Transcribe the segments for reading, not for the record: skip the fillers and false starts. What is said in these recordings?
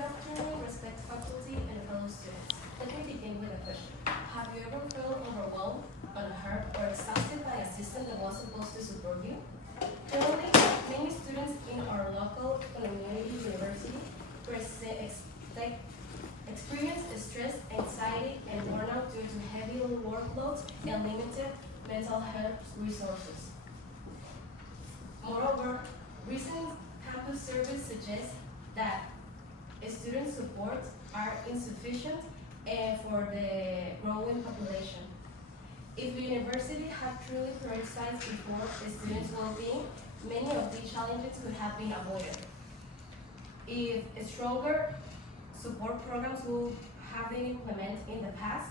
afternoon, respected faculty and fellow students. Let me begin with a question. Have you ever felt overwhelmed, unheard, or exhausted by a system that was supposed to support you? Currently, many students in our local community university experience stress, anxiety, and burnout due to heavy workloads and limited mental health resources. Moreover, recent campus surveys suggest that student support are insufficient for the growing population. If the university had truly prioritized before the students' well-being, many of these challenges could have been avoided. If stronger support programs would have been implemented in the past,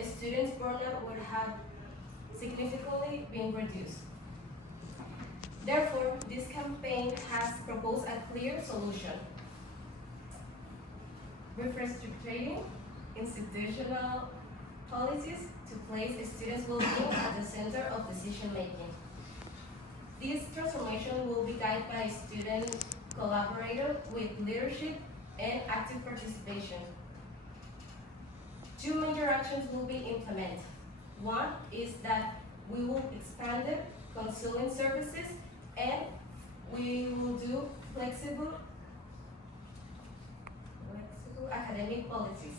students' burnout would have significantly been reduced. Therefore, this campaign has proposed a clear solution. Restructuring institutional policies to place students' well-being at the center of decision-making. This transformation will be guided by student collaboration with leadership and active participation. Two major actions will be implemented. One is that we will expand the counseling services and we will do flexible academic policies.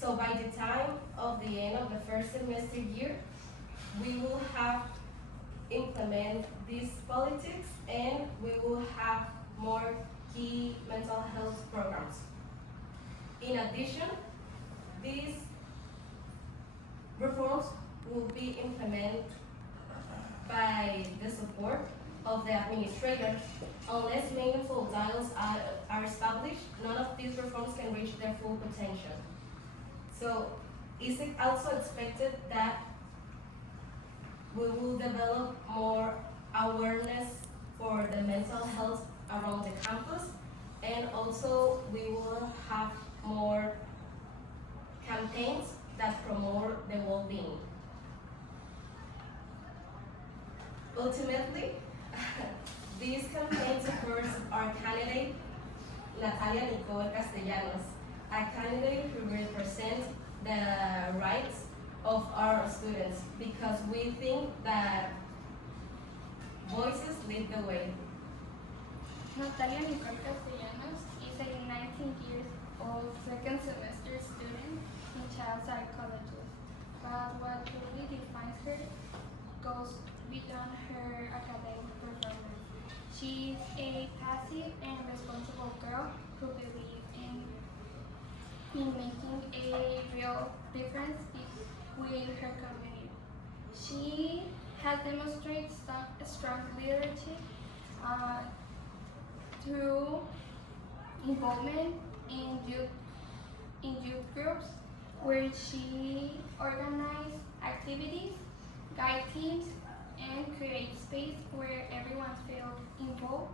So by the time of the end of the first semester year, we will have implement these politics and we will have more key mental health programs. In addition, these reforms will be implemented by the support of the administrators. Unless meaningful dialogues are established, none of these reforms can reach their full potential. So, is it also expected that we will develop more awareness for the mental health around the campus, and also we will have more campaigns that promote the well-being. Ultimately, these campaigns support our candidate, Natalia Nicole Castellanos, a candidate who represents the rights of our students, because we think that voices lead the way. Natalia Nicole Castellanos is a 19 years old second semester student in child psychology, but what truly defines her goes beyond her academic performance. She is a passive and responsible girl who believes in making a real difference within her community. She has demonstrated strong leadership through involvement in youth groups, where she organizes activities, guide teams, and create space where everyone feels involved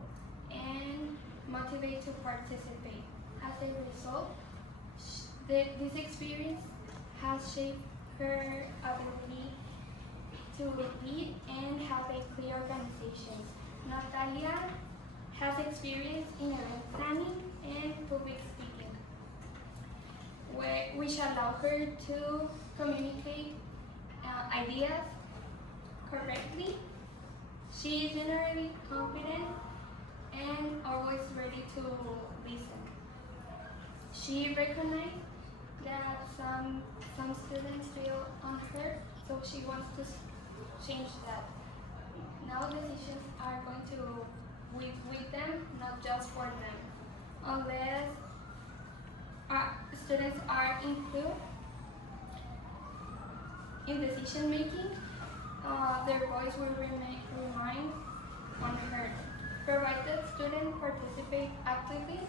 and motivated to participate. As a result, this experience has shaped her ability to lead and have a clear organization. Natalia has experience in event planning and public speaking, which allow her to communicate ideas correctly. She is generally confident and always ready to listen. She recognized that some students feel unheard, so she wants to change that. Now decisions are going to with them, not just for them. Unless students are included in decision making, their voice will remain unheard. Provided students participate actively,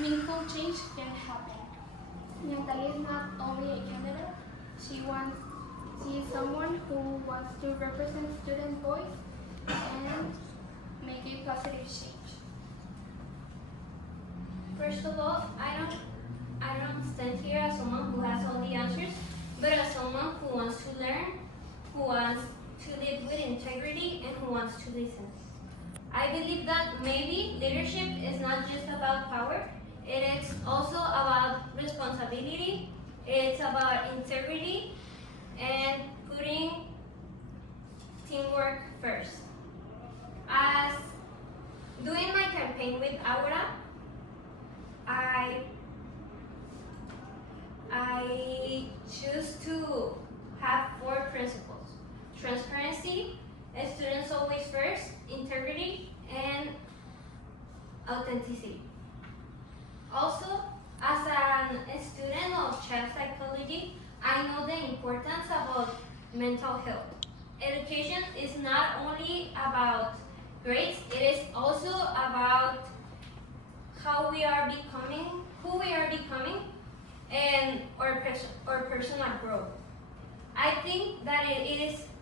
meaningful change can happen. Natalia is not only a candidate, she is someone who wants to represent student voice and make a positive change. First of all, I don't stand here as someone who has all the answers, but as someone who wants to learn, who wants to live with integrity, and who wants to listen. I believe that maybe leadership is not just about power, it is also about responsibility, it's about integrity, and putting teamwork first. As doing my campaign with Aura, I choose to have 4 principles: transparency, students always first, integrity, and authenticity. Also, as a student of child psychology, I know the importance about mental health. Education is not only about grades, it is also about how we are becoming, who we are becoming, and our personal growth. I think that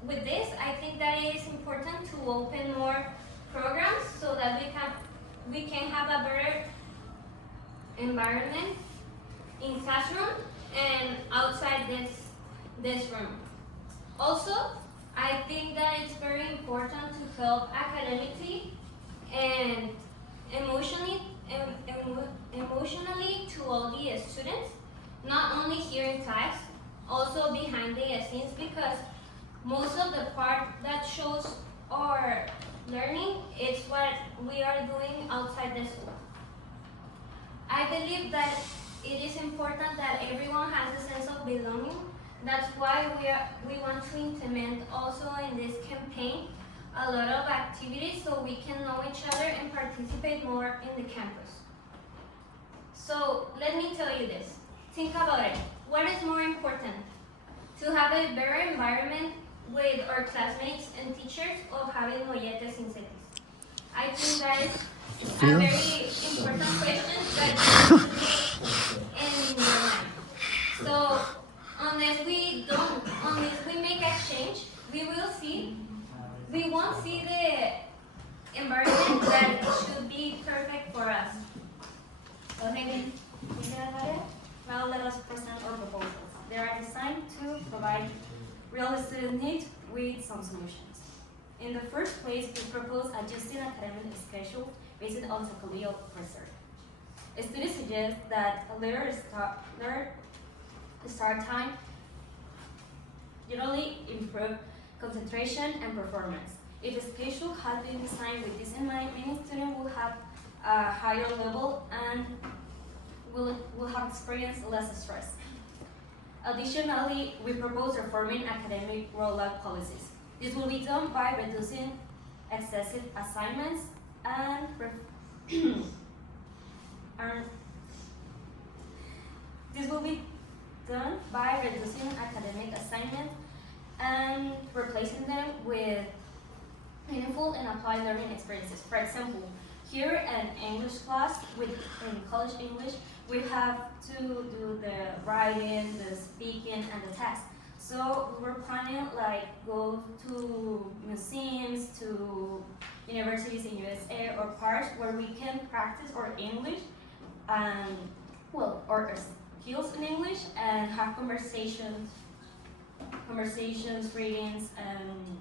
with this, I think that it is important to open more programs so that we can have a better environment in classroom and outside this room. Also, I think that it's very important to help academically and emotionally to all the students, not only here in class, also behind the scenes, because most of the part that shows our learning is what we are doing outside the school. I believe that it is important that everyone has a sense of belonging. That's why we want to implement also in this campaign a lot of activities so we can know each other and participate more in the campus. So let me tell you this. Think about it. What is more important? To have a better environment with our classmates and teachers, or having molletes in cities? I think that is a very important question that in your mind. So unless we make a change, we won't see the environment that should be perfect for us. Okay, now let us present our proposals. They are designed to provide real student needs with some solutions. In the first place, we propose adjusting academic schedule based on collegial research. Studies suggest that a later start time generally improve concentration and performance. If a schedule had been designed with this in mind, many students will have a higher level and will have experienced less stress. Additionally, we propose reforming academic rollout policies. This will be done by reducing excessive assignments and this will be done by reducing academic assignments and replacing them with meaningful and applied learning experiences. For example, here in English class, in college English, we have to do the writing, the speaking, and the text. So we were planning like go to museums, to universities in USA, or parks where we can practice our English and our skills in English and have conversations, readings, and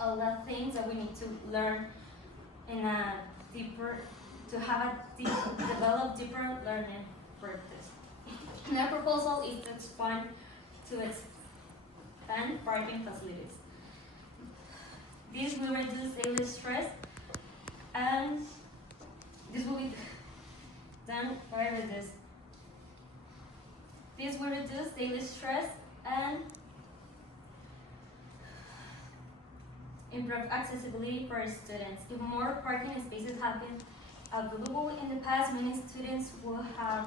all the things that we need to learn in a deeper, to have a develop deeper learning practice. Another proposal is to expand parking facilities. This will reduce daily stress, and this will be done by this. This will reduce daily stress and improve accessibility for students. If more parking spaces have been available in the past, many students will have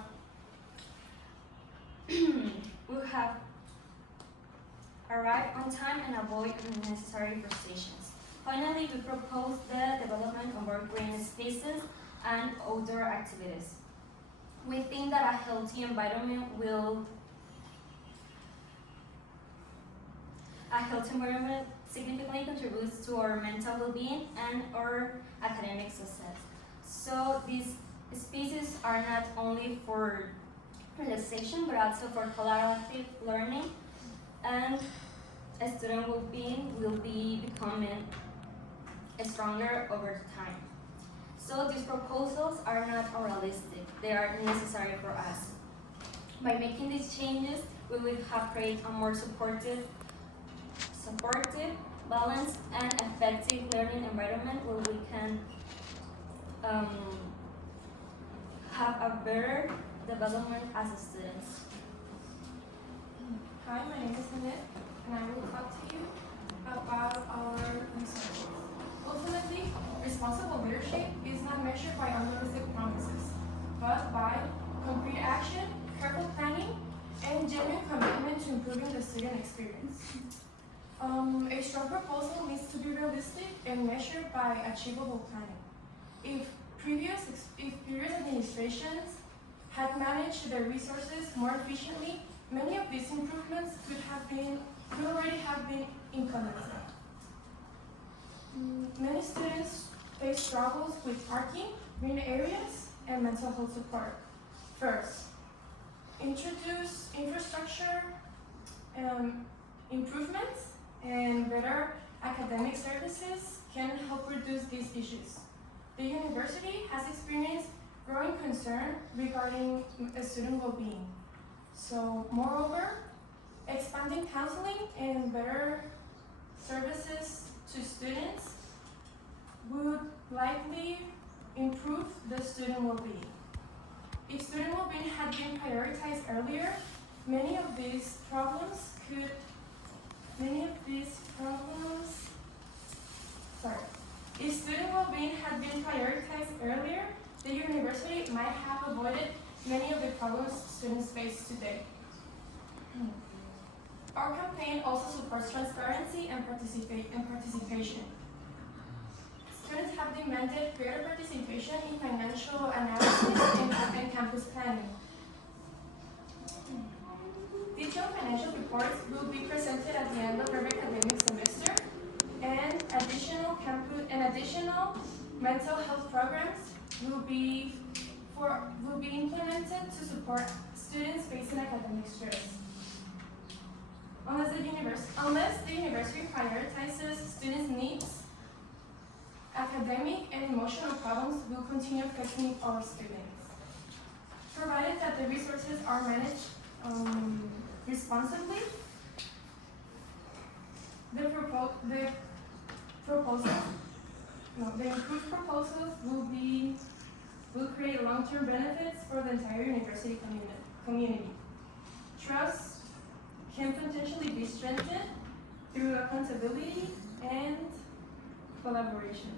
arrived on time and avoid unnecessary frustrations. Finally, we propose the development of more green spaces and outdoor activities. We think that a healthy environment significantly contributes to our mental well-being and our academic success. So these spaces are not only for relaxation but also for collaborative learning, and a student well-being will be becoming stronger over time. So these proposals are not unrealistic, they are necessary for us. By making these changes, we will have created a more supportive, balanced, and effective learning environment where we can have a better development as students. Hi, my name is Annette, and I will talk to you about our resources. Ultimately, responsible leadership is not measured by unrealistic promises, but by concrete action, careful planning, and genuine commitment to improving the student experience. A strong proposal needs to be realistic and measured by achievable planning. If previous administrations had managed their resources more efficiently, many of these improvements could already have been implemented. Many students face struggles with parking, green areas, and mental health support. First, introduce infrastructure improvements and better academic services can help reduce these issues. The university has experienced growing concern regarding student well-being. So, moreover, expanding counseling and better services to students would likely improve the student well-being. If student well-being had been prioritized earlier, many of these problems If student well-being had been prioritized earlier, the university might have avoided many of the problems students face today. Our campaign also supports transparency and participation. Students have demanded greater participation in financial analysis and campus planning. Detailed financial reports will be presented at the end of every academic semester, and additional mental health programs will be implemented to support students facing academic stress. Unless the university prioritizes students' needs, academic and emotional problems will continue affecting our students. Provided that the resources are managed responsibly, the improved proposals will create long-term benefits for the entire university community. Trust can potentially be strengthened through accountability and collaboration.